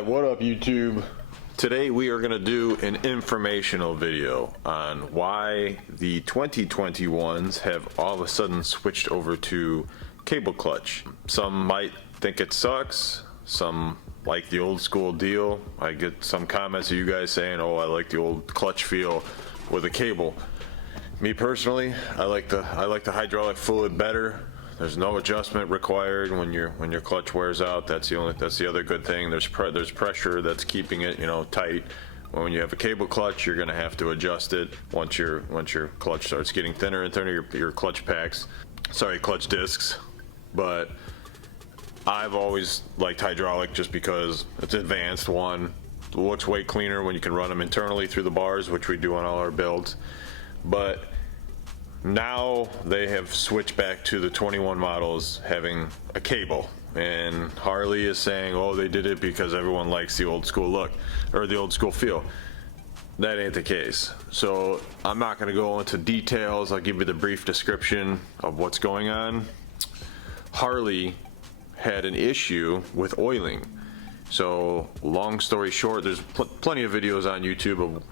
Alright, what up YouTube? Today we are going to do an informational video on why the 2021s have all of a sudden switched over to cable clutch. Some might think it sucks, some like the old school deal. I get some comments of you guys saying, oh, I like the old clutch feel with a cable. Me personally, I like the hydraulic fluid better. There's no adjustment required when your clutch wears out. That's the other good thing. There's pressure that's keeping it, tight. When you have a cable clutch, you're gonna have to adjust it once your clutch starts getting thinner and thinner. Your clutch discs. But I've always liked hydraulic just because it's advanced. One, it looks way cleaner when you can run them internally through the bars, which we do on all our builds. But now they have switched back to the 21 models having a cable, and Harley is saying, oh, they did it because everyone likes the old school look or the old school feel. That ain't the case. So I'm not going to go into details. I'll give you the brief description of what's going on. Harley had an issue with oiling. So long story short, there's plenty of videos on YouTube of,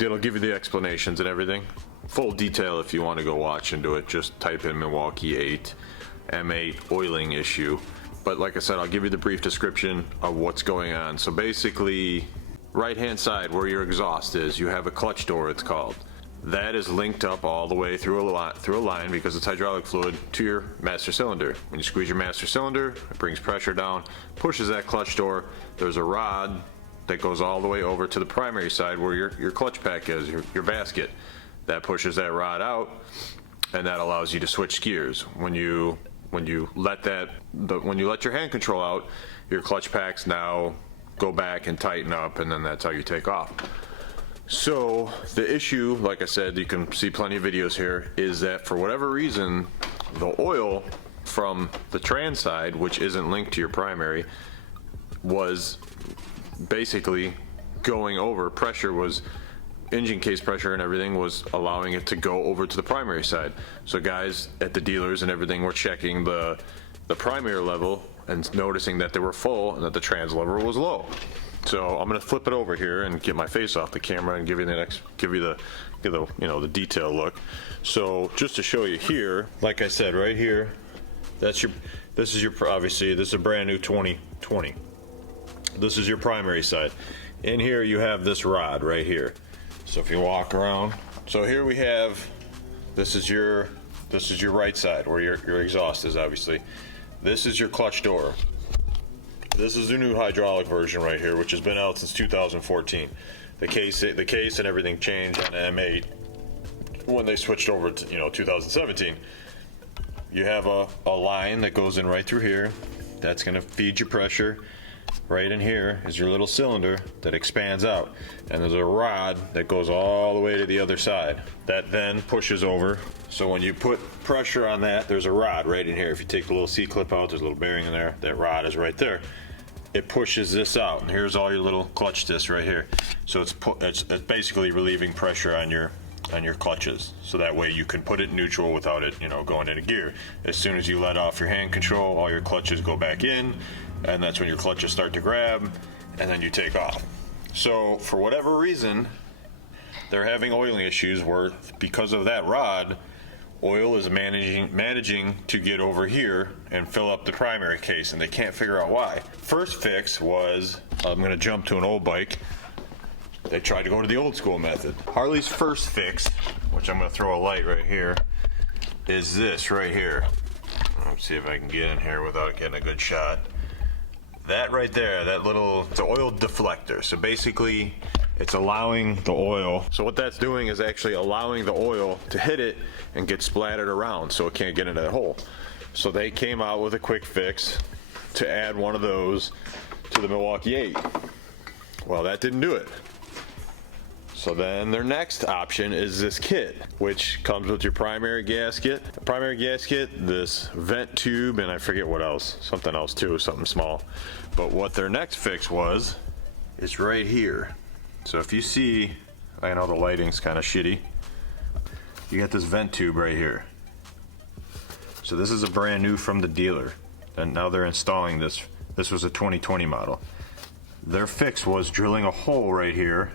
it'll give you the explanations and everything. Full detail if you want to go watch into it. Just type in Milwaukee 8 M8 oiling issue. But like I said, I'll give you the brief description of what's going on. So basically, right hand side where your exhaust is, you have a clutch door, it's called. That is linked up all the way through a line because it's hydraulic fluid to your master cylinder. When you squeeze your master cylinder, it brings pressure down, pushes that clutch door. There's a rod that goes all the way over to the primary side where your clutch pack is, your basket. That pushes that rod out, and that allows you to switch gears. When you let your hand control out, your clutch packs now go back and tighten up, and then that's how you take off. So the issue, like I said, you can see plenty of videos here, is that for whatever reason, the oil from the trans side, which isn't linked to your primary, was basically going over. Engine case pressure and everything was allowing it to go over to the primary side. So guys at the dealers and everything were checking the primary level and noticing that they were full and that the trans level was low. So I'm gonna flip it over here and get my face off the camera and give you the detail look. So just to show you here, like I said, right here, obviously this is a brand new 2020. This is your primary side. In here you have this rod right here. So if you walk around, so here we have, this is your right side where your exhaust is, obviously. This is your clutch door. This is the new hydraulic version right here, which has been out since 2014. The case and everything changed on the M8 when they switched over to 2017. You have a line that goes in right through here. That's going to feed your pressure. Right in here is your little cylinder that expands out, and there's a rod that goes all the way to the other side that then pushes over. So when you put pressure on that, there's a rod right in here. If you take the little C-clip out, there's a little bearing in there. That rod is right there. It pushes this out, and here's all your little clutch discs right here. So it's basically relieving pressure on your clutches, so that way you can put it neutral without it going into gear. As soon as you let off your hand control, all your clutches go back in, and that's when your clutches start to grab, and then you take off. So for whatever reason, they're having oiling issues where, because of that rod, oil is managing to get over here and fill up the primary case, and they can't figure out why. First fix was, I'm going to jump to an old bike. They tried to go to the old school method. Harley's first fix, which I'm going to throw a light right here, is this right here. Let's see if I can get in here without getting a good shot. That right there, it's an oil deflector. So basically, it's allowing the oil. So what that's doing is actually allowing the oil to hit it and get splattered around so it can't get into that hole. So they came out with a quick fix to add one of those to the Milwaukee 8. Well, that didn't do it. So then their next option is this kit, which comes with your primary gasket. The primary gasket, this vent tube, and I forget what else. Something else too, something small. But what their next fix is right here. So if you see, I know the lighting's kind of shitty. You got this vent tube right here. So this is a brand new from the dealer. And now they're installing this This was a 2020 model. Their fix was drilling a hole right here.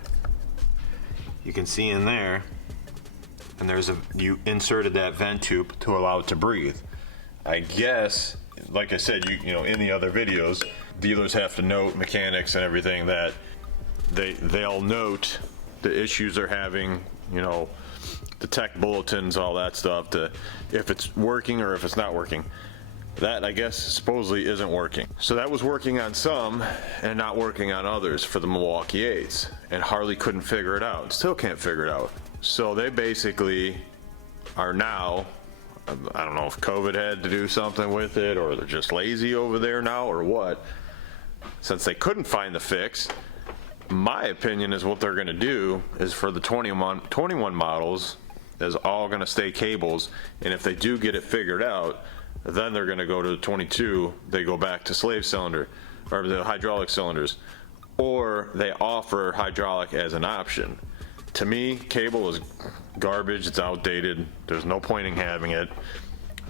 You can see in there, and you inserted that vent tube to allow it to breathe. I guess, like I said, you know, in the other videos, dealers have to note, mechanics and everything, that they'll note the issues they're having, you know, the tech bulletins, all that stuff, to if it's working or if it's not working. That, I guess, supposedly isn't working. So that was working on some and not working on others for the Milwaukee 8s. And Harley couldn't figure it out, still can't figure it out. So they basically are now, I don't know if COVID had to do something with it, or they're just lazy over there now, or what. Since they couldn't find the fix, my opinion is what they're gonna do is for the 21 models is all gonna stay cables, and if they do get it figured out, then they're gonna go to the 22, they go back to slave cylinder, or the hydraulic cylinders, or they offer hydraulic as an option. To me, cable is garbage, it's outdated, there's no point in having it.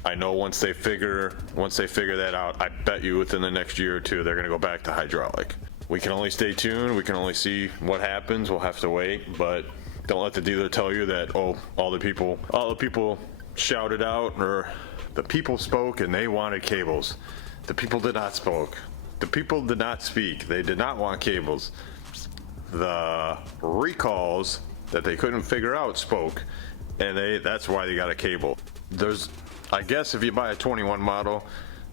I know once they figure that out, I bet you within the next year or two, they're gonna go back to hydraulic. We can only stay tuned, we can only see what happens, we'll have to wait, but don't let the dealer tell you that, oh, all the people shouted out, or the people spoke and they wanted cables. The people did not spoke. The people did not speak. They did not want cables. The recalls that they couldn't figure out spoke, and that's why they got a cable. I guess if you buy a 21 model,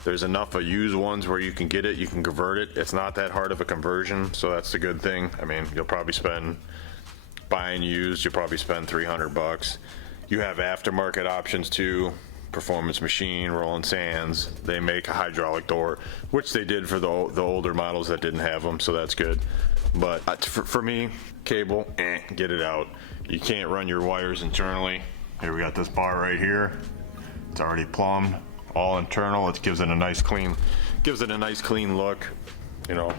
there's enough of used ones where you can get it, you can convert it. It's not that hard of a conversion, so that's the good thing. I mean, you'll probably buying used, you'll probably spend $300. You have aftermarket options too. Performance Machine, Roland Sands, they make a hydraulic door, which they did for the older models that didn't have them, so that's good. But for me, cable, get it out. You can't run your wires internally. Here we got this bar right here. It's already plumbed, all internal. It gives it a nice clean look. You know,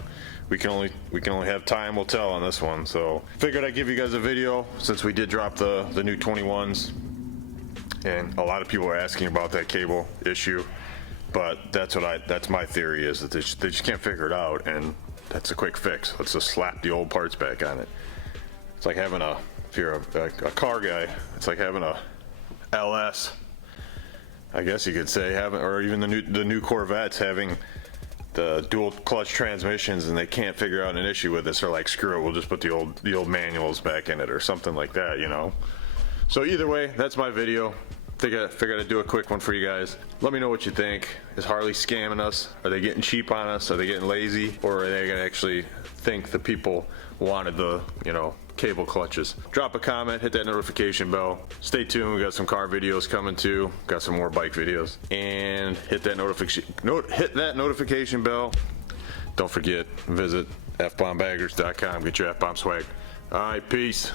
we can only have time will tell on this one. So figured I'd give you guys a video since we did drop the new 21s. And a lot of people are asking about that cable issue, but that's my theory is that they just can't figure it out, and that's a quick fix. Let's just slap the old parts back on it. It's like having if you're a car guy, it's like having a LS, I guess you could say, or even the new Corvettes having the dual clutch transmissions, and they can't figure out an issue with this. They're like, screw it, we'll just put the old manuals back in it or something like that, you know. So either way, that's my video. Figured I'd do a quick one for you guys. Let me know what you think. Is Harley scamming us? Are they getting cheap on us? Are they getting lazy? Or are they gonna actually think the people wanted the, you know, cable clutches? Drop a comment, hit that notification bell. Stay tuned, we got some car videos coming too. Got some more bike videos. And hit that notification bell. Don't forget, visit fbombbaggers.com, get your F-bomb swag. All right, peace.